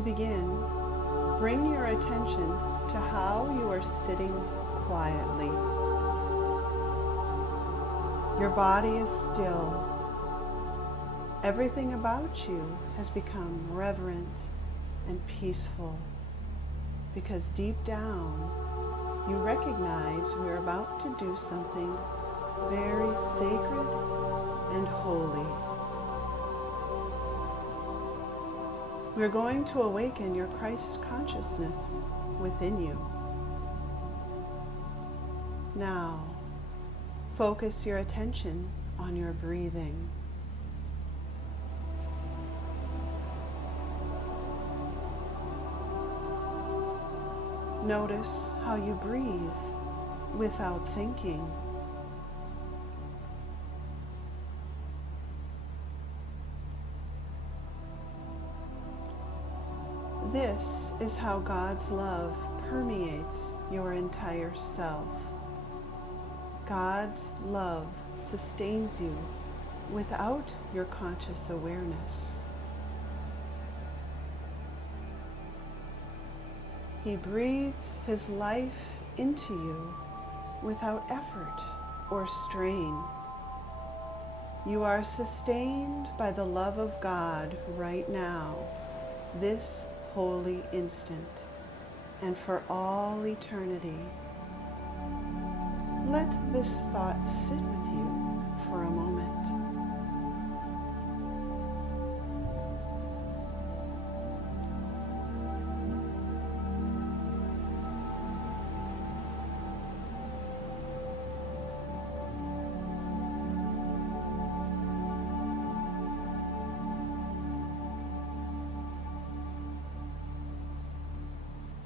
To begin, bring your attention to how you are sitting quietly. Your body is still. Everything about you has become reverent and peaceful because deep down you recognize we're about to do something very sacred and holy. We're going to awaken your Christ consciousness within you. Now, focus your attention on your breathing. Notice how you breathe without thinking. This is how God's love permeates your entire self. God's love sustains you without your conscious awareness. He breathes His life into you without effort or strain. You are sustained by the love of God right now, this holy instant, and for all eternity. Let this thought sit with you for a moment.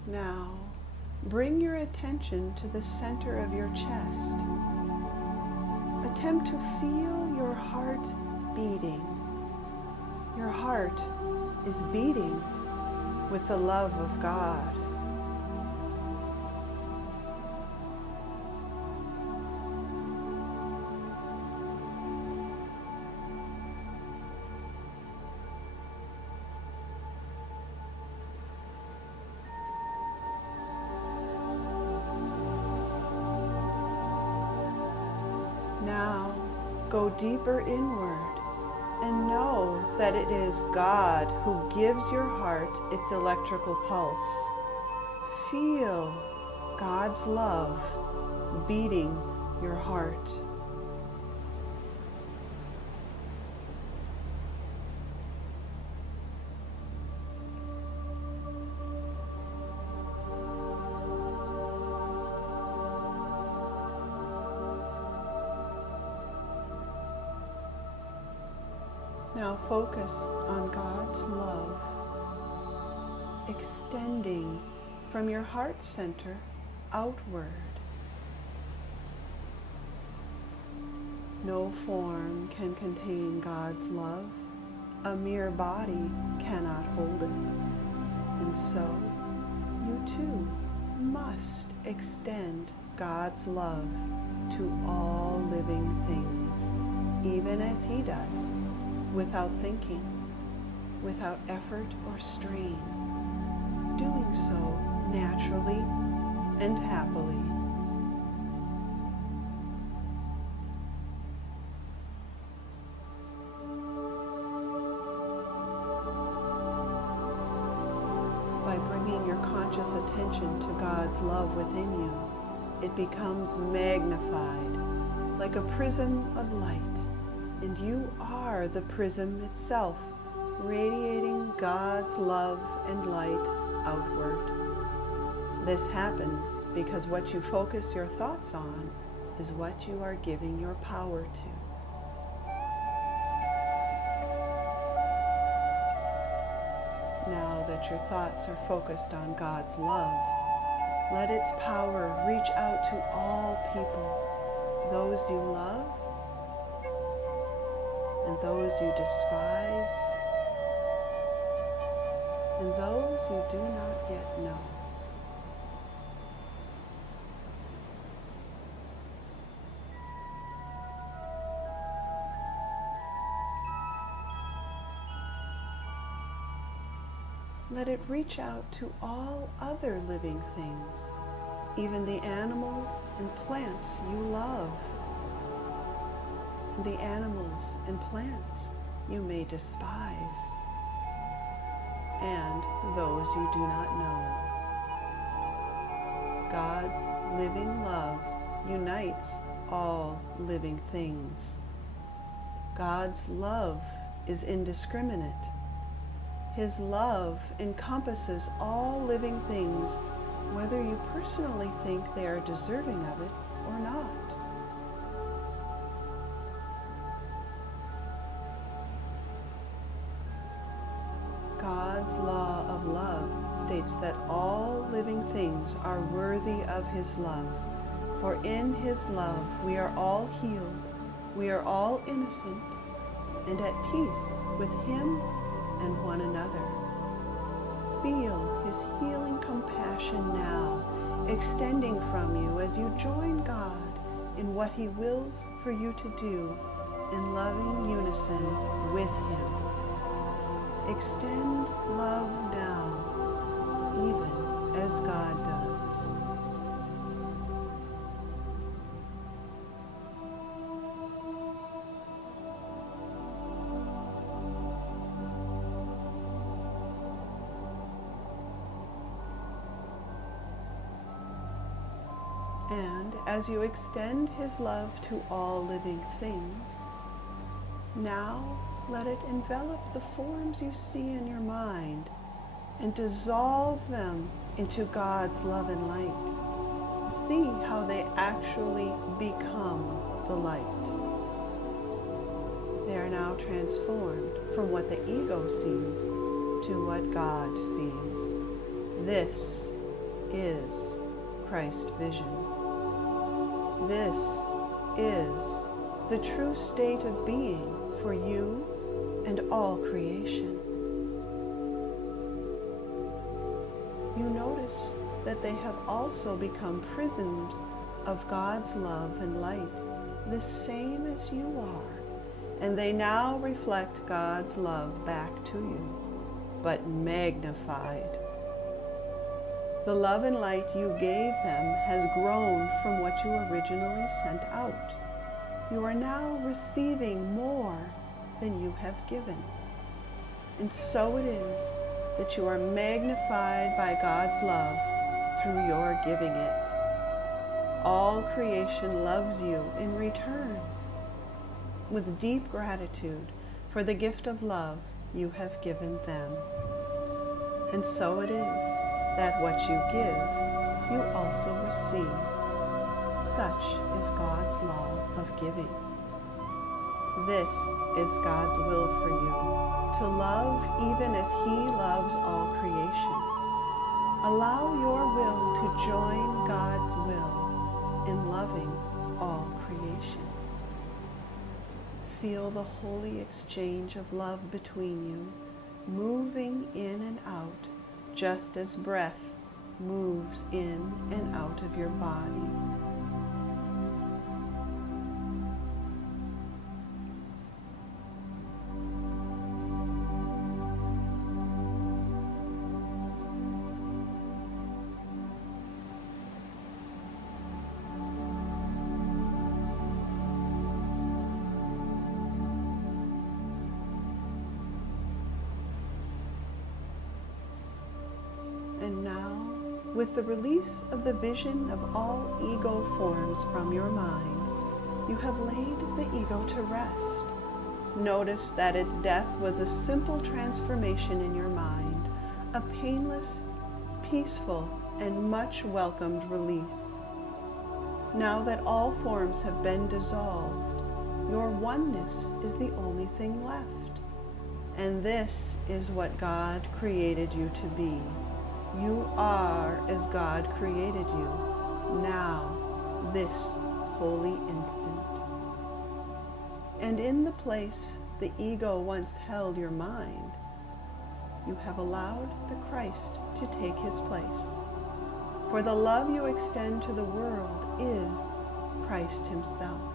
Now, bring your attention to the center of your chest. Attempt to feel your heart beating. Your heart is beating with the love of God. Now, go deeper inward and know that it is God who gives your heart its electrical pulse. Feel God's love beating your heart. Now focus on God's love extending from your heart center outward. No form can contain God's love. A mere body cannot hold it. And so, you too must extend God's love to all living things, even as He does, without thinking, without effort or strain, doing so naturally and happily. By bringing your conscious attention to God's love within you, it becomes magnified like a prism of light, and you are the prism itself, radiating God's love and light outward. This happens because what you focus your thoughts on is what you are giving your power to. Now that your thoughts are focused on God's love, let its power reach out to all people, those you love and those you despise, and those you do not yet know. let it reach out to all other living things, even the animals and plants you love, and the animals and plants you may despise, and those you do not know. God's living love unites all living things. God's love is indiscriminate. His love encompasses all living things, whether you personally think they are deserving of it or not. God's law of love states that all living things are worthy of His love, for in His love we are all healed, we are all innocent, and at peace with Him and one another. Feel His healing compassion now, extending from you as you join God in what He wills for you to do in loving unison with Him. Extend love now, even as God does. And as you extend His love to all living things, now let it envelop the forms you see in your mind and dissolve them into God's love and light. See how they actually become the light. They are now transformed from what the ego sees to what God sees. This is Christ vision. This is the true state of being for you and all creation. You notice that they have also become prisms of God's love and light, the same as you are, and they now reflect God's love back to you, but magnified. The love and light you gave them has grown from what you originally sent out. You are now receiving more than you have given. And so it is that you are magnified by God's love through your giving it. All creation loves you in return with deep gratitude for the gift of love you have given them. And so it is that what you give, you also receive. Such is God's law of giving. This is God's will for you, to love even as He loves all creation. Allow your will to join God's will in loving all creation. Feel the holy exchange of love between you, moving in and out, just as breath moves in and out of your body. And now, with the release of the vision of all ego forms from your mind, you have laid the ego to rest. Notice that its death was a simple transformation in your mind, a painless, peaceful, and much welcomed release. Now that all forms have been dissolved, your oneness is the only thing left. And this is what God created you to be. You are as God created you, now, this holy instant. And in the place the ego once held your mind, you have allowed the Christ to take His place. For the love you extend to the world is Christ Himself.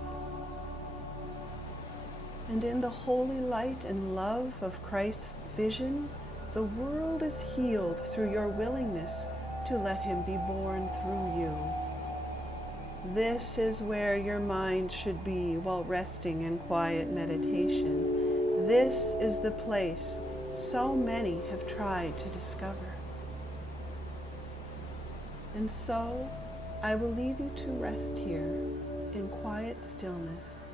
And in the holy light and love of Christ's vision, The world is healed through your willingness to let Him be born through you. This is where your mind should be while resting in quiet meditation. This is the place so many have tried to discover. And so, I will leave you to rest here in quiet stillness,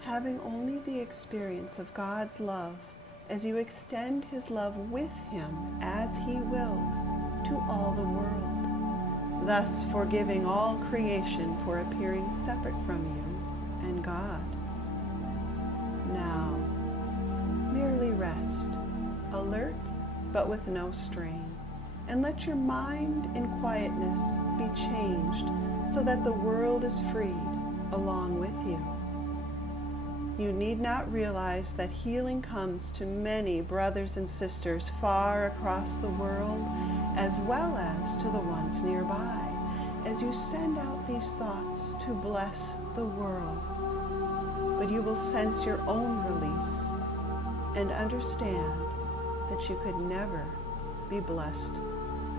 having only the experience of God's love as you extend His love with Him as He wills to all the world, thus forgiving all creation for appearing separate from you and God. Now, merely rest, alert but with no strain, and let your mind in quietness be changed so that the world is freed along with you. You need not realize that healing comes to many brothers and sisters far across the world, as well as to the ones nearby, as you send out these thoughts to bless the world. But you will sense your own release and understand that you could never be blessed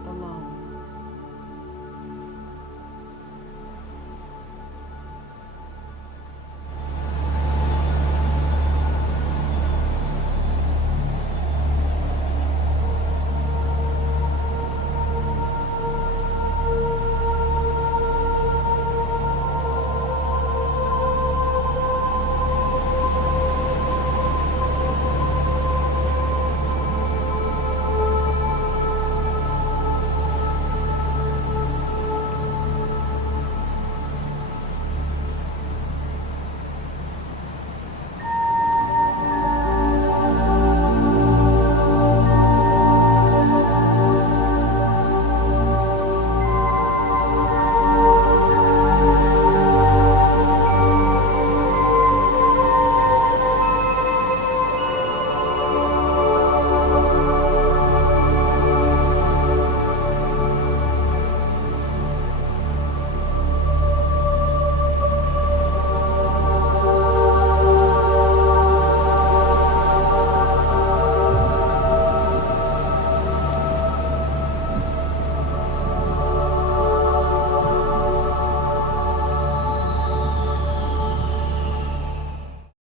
alone.